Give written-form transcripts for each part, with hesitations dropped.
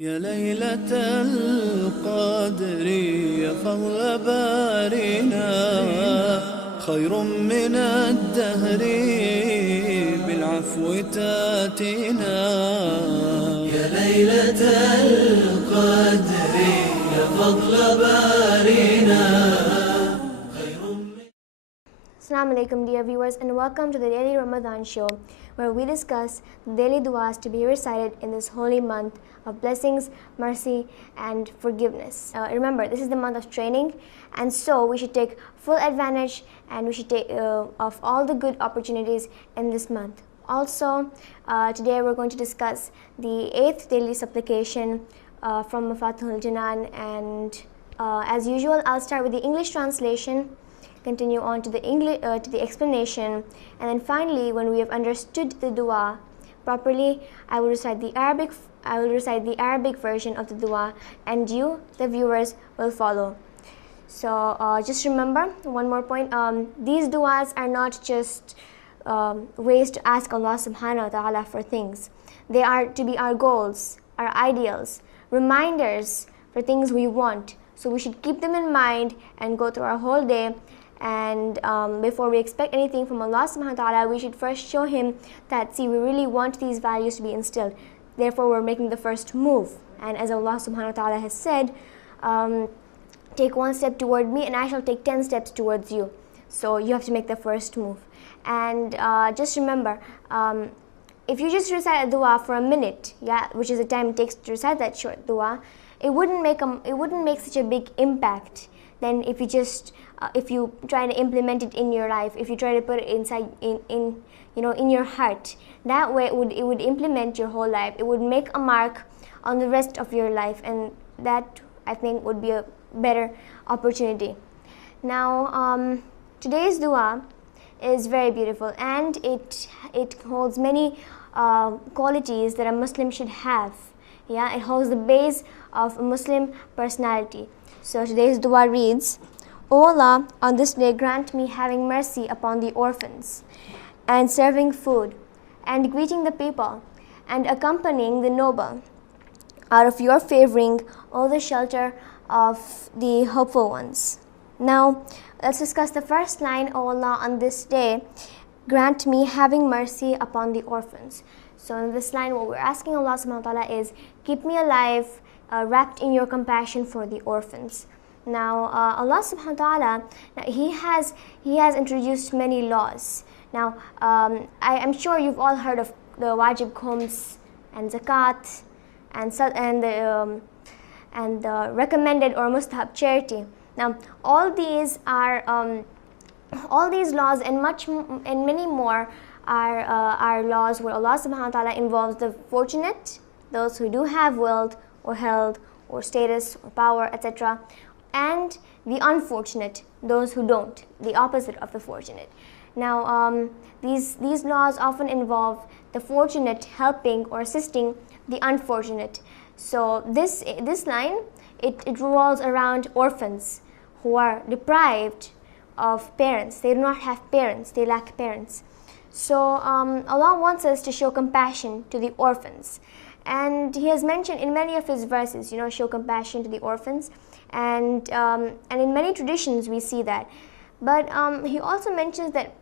يا ليلة القدر يا فضل بارنا خير من الدهر بالعفو تاتينا. يا ليلة القدر يا فضل بارنا. Assalamu alaikum dear viewers, and welcome to the Daily Ramadan show, where we discuss the daily du'as to be recited in this holy month of blessings, mercy and forgiveness. Remember, this is the month of training, and so we should take full advantage and we should take of all the good opportunities in this month. Also, today we're going to discuss the 8th daily supplication from Mafatihul Janan, and as usual I'll start with the English translation, continue on to the to the explanation, and then finally, when we have understood the dua properly, I will recite the Arabic version of the dua, and you, the viewers, will follow. So just remember one more point: these duas are not just ways to ask Allah Subhanahu wa Taala for things. They are to be our goals, our ideals, reminders for things we want. So we should keep them in mind and go through our whole day. And before we expect anything from Allah Subhanahu wa Taala, we should first show Him that, see, we really want these values to be instilled. Therefore, we're making the first move. And as Allah Subhanahu wa Taala has said, take one step toward me and I shall take 10 steps towards you. So you have to make the first move. And just remember, if you just recite a dua for a minute, which is the time it takes to recite that short dua, it wouldn't make such a big impact than if you just if you try to implement it in your life, if you try to put it inside in your heart. That way it would implement your whole life. It would make a mark on the rest of your life, and that, I think, would be a better opportunity. Now today's dua is very beautiful, and it holds many qualities that a Muslim should have. It holds the base of a Muslim personality. So today's dua reads, O Allah, on this day grant me having mercy upon the orphans, and serving food, and greeting the people, and accompanying the noble, out of your favoring all the shelter of the hopeful ones. Now, let's discuss the first line, O Allah, on this day grant me having mercy upon the orphans. So in this line, what we're asking Allah Subhanahu wa Taala is, keep me alive, wrapped in your compassion for the orphans. Now Allah Subhanahu wa Taala, He has introduced many laws. Now I am sure you've all heard of the wajib khums and zakat and the recommended or mustahab charity. Now all these laws and many more are laws where Allah Subhanahu wa Taala involves the fortunate, those who do have wealth or health or status or power, etc., and the unfortunate, those who don't, the opposite of the fortunate. Now these laws often involve the fortunate helping or assisting the unfortunate. So this line, it revolves around orphans who are deprived of parents. They do not have parents, they lack parents. So Allah wants us to show compassion to the orphans, and He has mentioned in many of His verses, show compassion to the orphans, and in many traditions we see that. But He also mentions that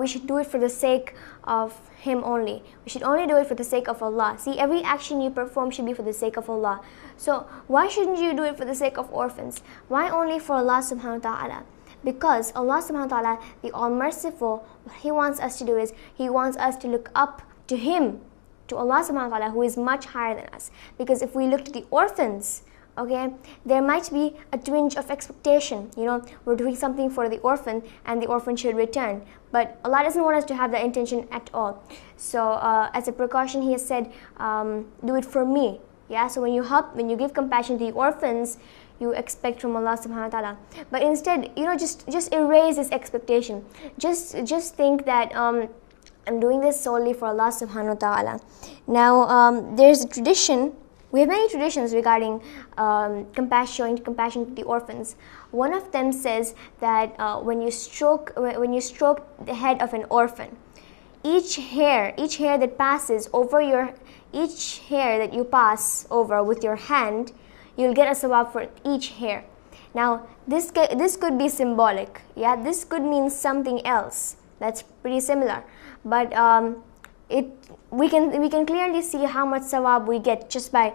we should do it for the sake of Him only. We should only do it for the sake of Allah. See, every action you perform should be for the sake of Allah. So why shouldn't you do it for the sake of orphans? Why only for Allah Subhanahu wa Taala? Because Allah Subhanahu wa Taala, the All-Merciful, what He wants us to do is, He wants us to look up to Him, to Allah Subhanahu wa Taala, who is much higher than us. Because if we look to the orphans, okay, there might be a twinge of expectation. We're doing something for the orphan and the orphan should return. But Allah doesn't want us to have that intention at all. So as a precaution, He has said, do it for me. So when you give compassion to the orphans, you expect from Allah Subhanahu wa Taala. But instead, just erase this expectation. Just think that I'm doing this solely for Allah Subhanahu wa Taala. Now there's a tradition. We have many traditions regarding showing compassion to the orphans. One of them says that when you stroke the head of an orphan, each hair that passes over your each hair that you pass over with your hand, you'll get a sawab for each hair. Now, this could be symbolic. Yeah, this could mean something else that's pretty similar, but we can clearly see how much sawab we get just by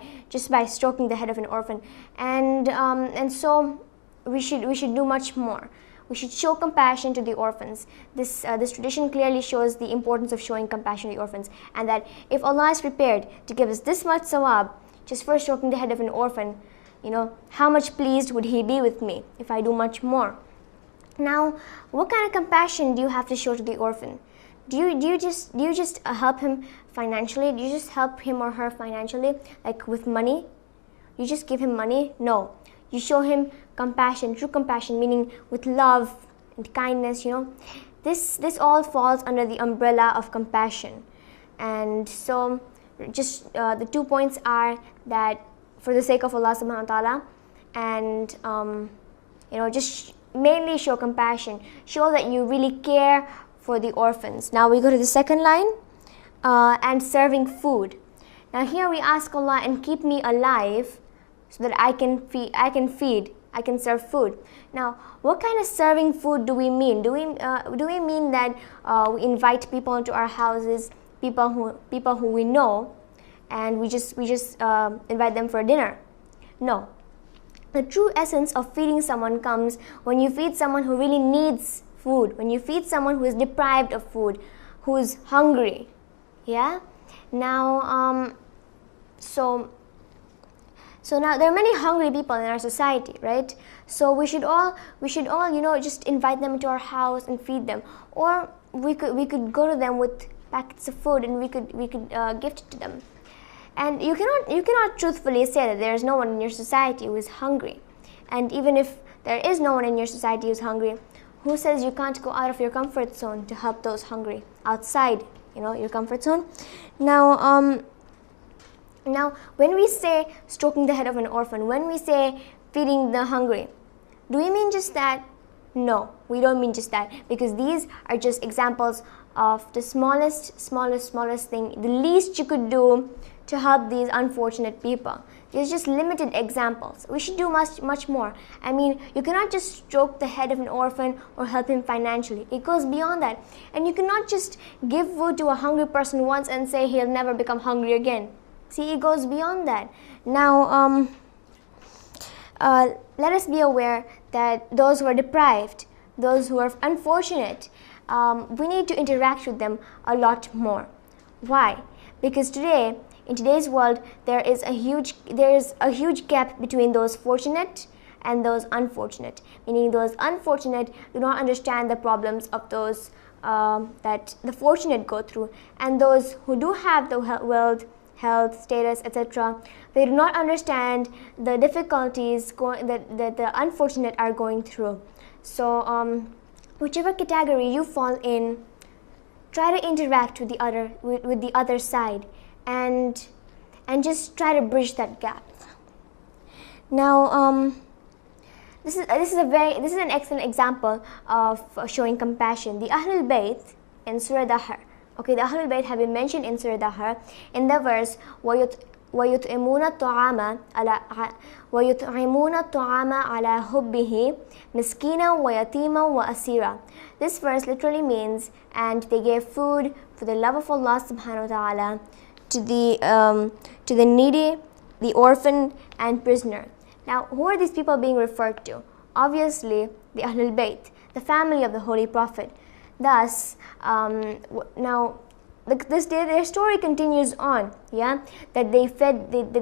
stroking the head of an orphan, and so we should do much more. We should show compassion to the orphans. This tradition clearly shows the importance of showing compassion to the orphans, and that if Allah is prepared to give us this much sawab just for stroking the head of an orphan, how much pleased would He be with me if I do much more? Now, what kind of compassion do you have to show to the orphan? Do you just help him financially? Do you just help him or her financially, like with money? You just give him money? No. You show him compassion, true compassion, meaning with love and kindness. This all falls under the umbrella of compassion. And so, just the 2 points are that for the sake of Allah subhanahu wa ta'ala, and just mainly show compassion, show that you really care for the orphans. Now we go to the second line, and serving food. Now here we ask Allah, and keep me alive so that I can serve food. Now, what kind of serving food do we mean? Do we mean that we invite people into our houses, people who we know, and we just invite them for dinner? No. The true essence of feeding someone comes when you feed someone who really needs food, when you feed someone who is deprived of food, who is hungry. Yeah? Now, so now there are many hungry people in our society, right? So we should all just invite them into our house and feed them, or we could go to them with packets of food and we could gift it to them. And you cannot truthfully say that there is no one in your society who is hungry. And even if there is no one in your society who is hungry, who says you can't go out of your comfort zone to help those hungry outside, your comfort zone? Now, when we say stroking the head of an orphan, when we say feeding the hungry, do we mean just that? No, we don't mean just that, because these are just examples of the smallest thing, the least you could do to help these unfortunate people. These are just limited examples. We should do much more. I mean, you cannot just stroke the head of an orphan or help him financially. It goes beyond that. And you cannot just give food to a hungry person once and say he'll never become hungry again. See, it goes beyond that. Now, let us be aware that those who are deprived, those who are unfortunate, we need to interact with them a lot more. Why? Because in today's world, there is a huge gap between those fortunate and those unfortunate. Meaning, those unfortunate do not understand the problems of those that the fortunate go through, and those who do have the wealth, health, status, etc., they do not understand the difficulties that the unfortunate are going through. So, whichever category you fall in, try to interact with the other side, and just try to bridge that gap. Now, this is an excellent example of showing compassion. The Ahlul Bayt in Surah Dahr. Okay, the Ahlul Bayt have been mentioned in Surah Dahr in the verse وَيُطْعِمُونَ الطَّعَامَ عَلَى حُبِّهِ مِسْكِينًا وَيَتِيمًا وَأَسِيرًا. This verse literally means, and they gave food for the love of Allah subhanahu wa ta'ala to the needy, the orphan, and prisoner. Now, who are these people being referred to? Obviously, the Ahlul Bayt, the family of the Holy Prophet. Thus, now, their story continues on, yeah, that they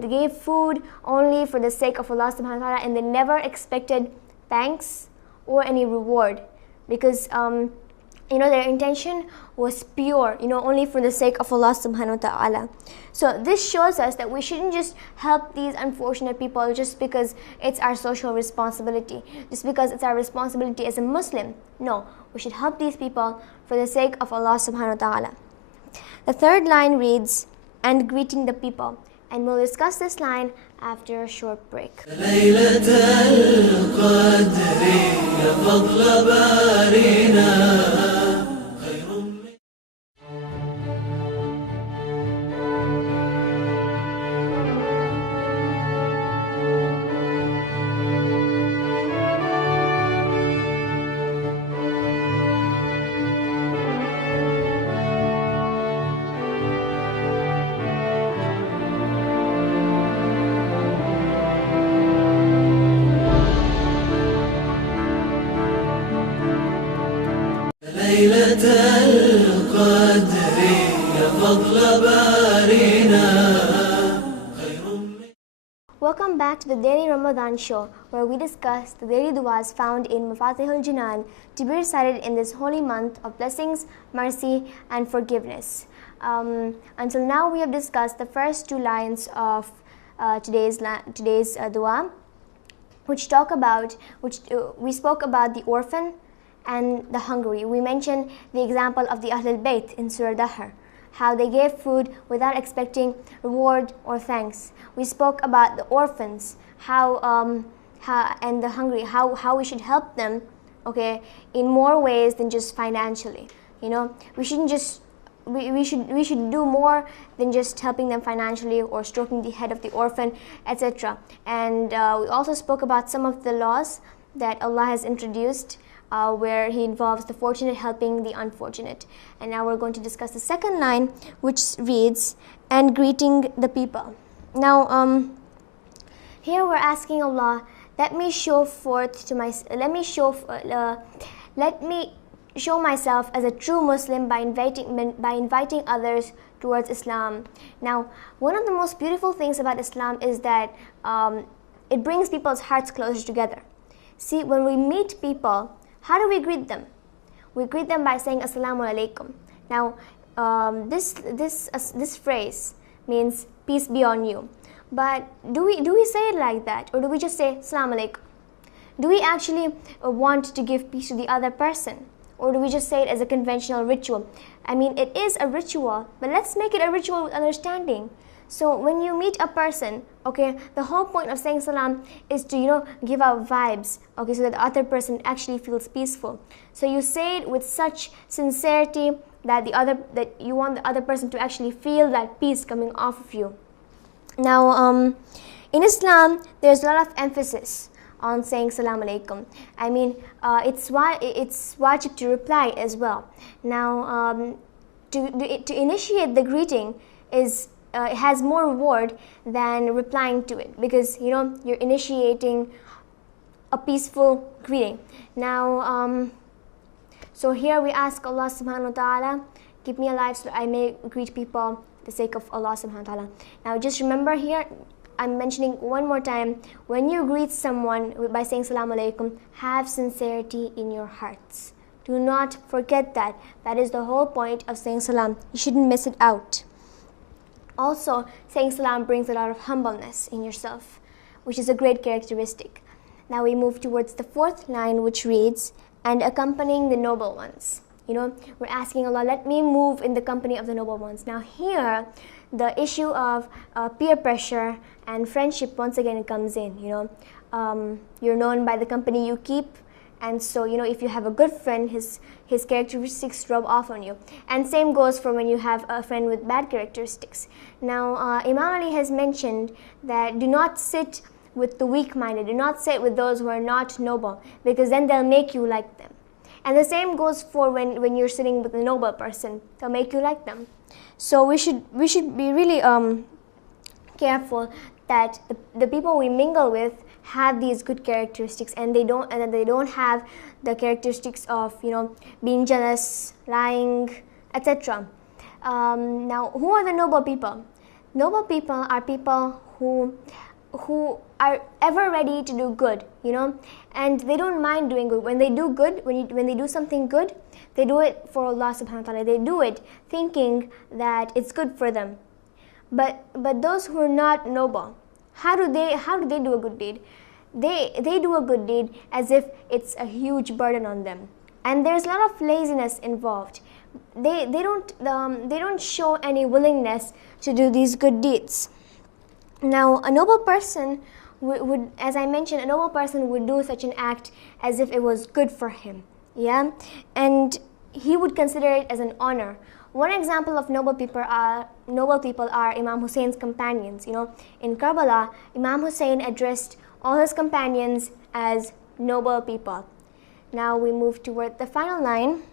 gave food only for the sake of Allah subhanahu wa ta'ala, and they never expected thanks or any reward, because their intention was pure, only for the sake of Allah subhanahu wa ta'ala. So this shows us that we shouldn't just help these unfortunate people just because it's our social responsibility, just because it's our responsibility as a Muslim. No, we should help these people for the sake of Allah subhanahu wa ta'ala. The third line reads, and greeting the people. And we'll discuss this line after a short break. Welcome back to the Daily Ramadan Show, where we discuss the daily du'as found in Mafatihul Jinan to be recited in this holy month of blessings, mercy, and forgiveness. Until now, we have discussed the first two lines of today's dua, which we spoke about the orphan and the hungry. We mentioned the example of the Ahlul Bayt in Surah Dahr, how they gave food without expecting reward or thanks. We spoke about the orphans, and the hungry, how we should help them, okay, in more ways than just financially. You know, we shouldn't just we should do more than just helping them financially or stroking the head of the orphan, etc. And we also spoke about some of the laws that Allah has introduced, where He involves the fortunate helping the unfortunate. And now we're going to discuss the second line, which reads, "And greeting the people." Now, here we're asking Allah, let me show myself as a true Muslim by inviting others towards Islam. Now, one of the most beautiful things about Islam is that it brings people's hearts closer together. See, when we meet people, how do we greet them? We greet them by saying Assalamu alaikum. Now, this phrase means peace be on you. But do we say it like that, or do we just say Assalamu alaikum? Do we actually want to give peace to the other person, or do we just say it as a conventional ritual? I mean, it is a ritual, but let's make it a ritual with understanding. So when you meet a person, okay, the whole point of saying salam is to, give out vibes, okay, so that the other person actually feels peaceful. So you say it with such sincerity that you want the other person to actually feel that peace coming off of you. Now, in Islam, there's a lot of emphasis on saying salam alaikum. I mean, it's wajib to reply as well. Now, to initiate the greeting it has more reward than replying to it, because you're initiating a peaceful greeting. Now, so here we ask Allah subhanahu wa ta'ala, keep me alive so that I may greet people for the sake of Allah subhanahu wa ta'ala. Now just remember here, I'm mentioning one more time, when you greet someone by saying Assalamu alaikum, have sincerity in your hearts. Do not forget that. That is the whole point of saying salam. You shouldn't miss it out. Also, saying salam brings a lot of humbleness in yourself, which is a great characteristic. Now we move towards the fourth line, which reads, "And accompanying the noble ones." We're asking Allah, let me move in the company of the noble ones. Now here, the issue of peer pressure and friendship once again comes in. You're known by the company you keep, and so if you have a good friend, his characteristics rub off on you. And same goes for when you have a friend with bad characteristics. Now, Imam Ali has mentioned that do not sit with the weak-minded, do not sit with those who are not noble, because then they'll make you like them. And the same goes for when you're sitting with a noble person, they'll make you like them. So we should be really careful that the people we mingle with have these good characteristics, and they don't have the characteristics of being jealous, lying, etc. Now, who are the noble people? Noble people are people who are ever ready to do good, and they don't mind doing good. When they do good, when they do something good, they do it for Allah subhanahu wa ta'ala. They do it thinking that it's good for them. But those who are not noble, how do they do a good deed? They do a good deed as if it's a huge burden on them, and there's a lot of laziness involved. They don't show any willingness to do these good deeds. Now, a noble person would, as I mentioned, a noble person would do such an act as if it was good for him, and he would consider it as an honor. One example of noble people are Imam Hussein's companions. In Karbala, Imam Hussein addressed all his companions as noble people. Now we move toward the final line,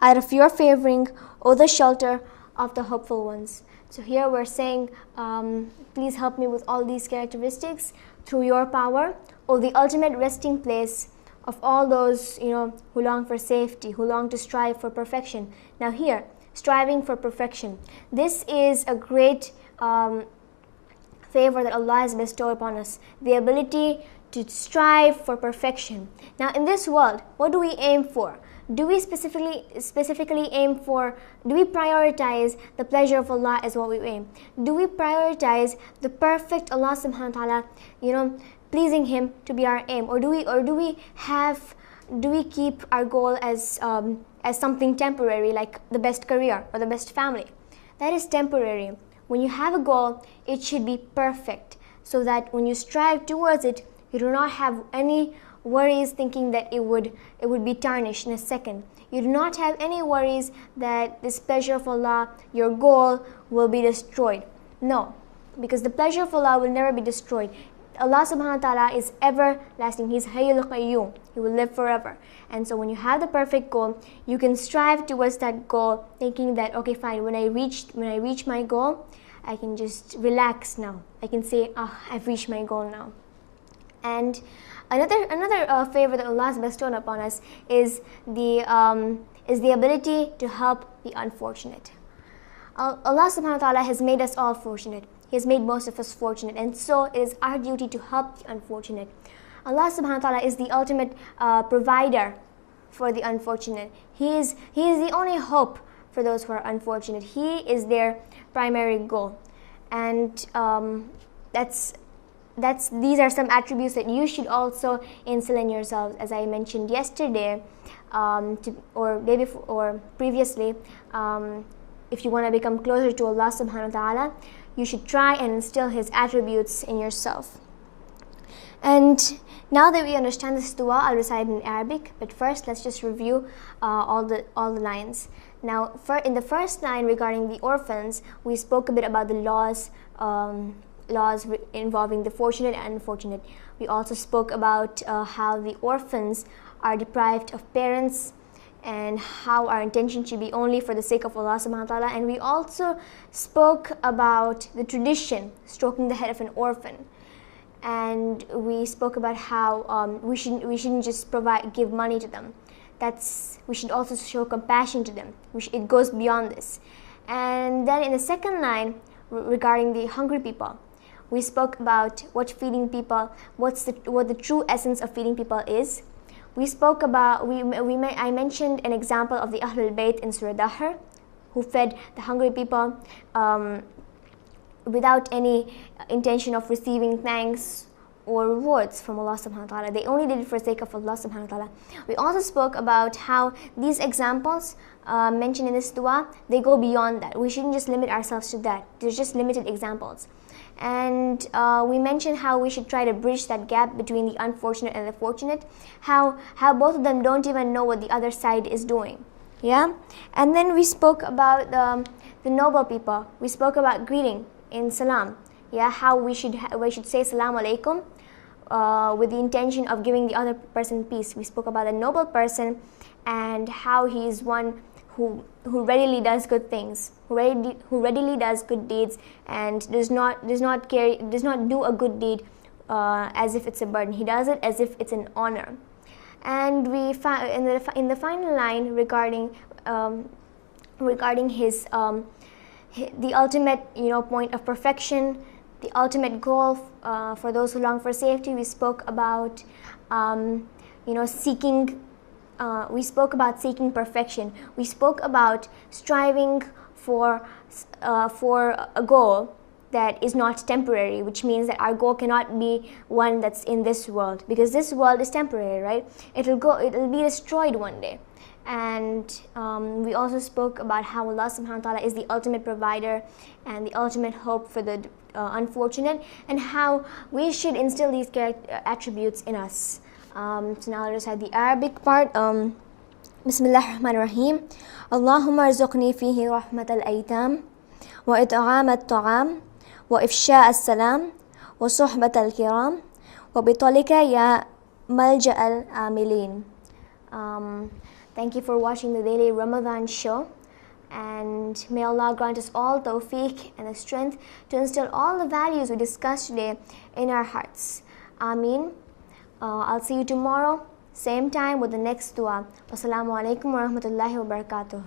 "Out of your favoring, O the shelter of the hopeful ones." So here we're saying, please help me with all these characteristics through your power, O the ultimate resting place of all those who long for safety, who long to strive for perfection. Now here, striving for perfection. This is a great favor that Allah has bestowed upon us, the ability to strive for perfection. Now in this world, what do we aim for? Do we specifically aim for, do we prioritize the pleasure of Allah as what we aim? Do we prioritize the perfect Allah subhanahu wa ta'ala, pleasing Him to be our aim? Or do we keep our goal as something temporary, like the best career or the best family? That is temporary. When you have a goal, it should be perfect, so that when you strive towards it, you do not have any worries thinking that it would be tarnished in a second. You do not have any worries that this pleasure of Allah, your goal, will be destroyed. No, because the pleasure of Allah will never be destroyed. Allah subhanahu wa ta'ala is everlasting. He's Hayyul Qayyum. He will live forever. And so when you have the perfect goal, you can strive towards that goal, thinking that, okay, fine, when I reach my goal, I can just relax now. I can say, I've reached my goal now. And another favor that Allah has bestowed upon us is the ability to help the unfortunate. Allah subhanahu wa ta'ala has made us all fortunate. He has made most of us fortunate, and so it is our duty to help the unfortunate. Allah subhanahu wa ta'ala is the ultimate provider for the unfortunate. He is the only hope for those who are unfortunate. He is their primary goal. And these are some attributes that you should also instill in yourselves. As I mentioned yesterday, or previously, if you want to become closer to Allah subhanahu wa ta'ala, you should try and instill His attributes in yourself. And now that we understand this dua, I'll recite in Arabic, but first let's just review all the lines. Now, in the first line regarding the orphans, we spoke a bit about the laws involving the fortunate and unfortunate. We also spoke about how the orphans are deprived of parents, and how our intention should be only for the sake of Allah subhanahu wa ta'ala. And we also spoke about the tradition, stroking the head of an orphan. And we spoke about how we shouldn't just give money to them. We should also show compassion to them. It goes beyond this. And then in the second line, regarding the hungry people, we spoke about what the true essence of feeding people is. We spoke about, I mentioned an example of the Ahlul Bayt in Surah Dahr, who fed the hungry people without any intention of receiving thanks or rewards from Allah subhanahu wa ta'ala. They only did it for the sake of Allah subhanahu wa ta'ala. We also spoke about how these examples mentioned in this dua, they go beyond that. We shouldn't just limit ourselves to that. There's just limited examples. And we mentioned how we should try to bridge that gap between the unfortunate and the fortunate, how both of them don't even know what the other side is doing. Yeah? And then we spoke about the noble people. We spoke about greeting in salam. Yeah, how we should say salam alaikum with the intention of giving the other person peace. We spoke about a noble person and how he is one who readily does good things, who readily does good deeds, and does not do a good deed as if it's a burden. He does it as if it's an honor. And we in the final line regarding his the ultimate point of perfection, the ultimate goal for those who long for safety. We spoke about seeking. We spoke about seeking perfection. We spoke about striving for a goal that is not temporary, which means that our goal cannot be one that's in this world, because this world is temporary, right? It'll be destroyed one day. And we also spoke about how Allah subhanahu wa ta'ala is the ultimate provider and the ultimate hope for the unfortunate, and how we should instill these attributes in us. So now let's have the Arabic part. Bismillah ar-Rahman ar-Rahim. Allahumma arzuqni fihi rahmat al-aytam, wa it'am al-ta'am, wa ifsha al-salam, wa suhbat al-kiram, wa bitalika ya malja al-amilin. Thank you for watching the daily Ramadan show, and may Allah grant us all tawfiq and the strength to instill all the values we discussed today in our hearts. Ameen. I'll see you tomorrow, same time, with the next dua. Wassalamu alaikum wa rahmatullahi wa barakatuh.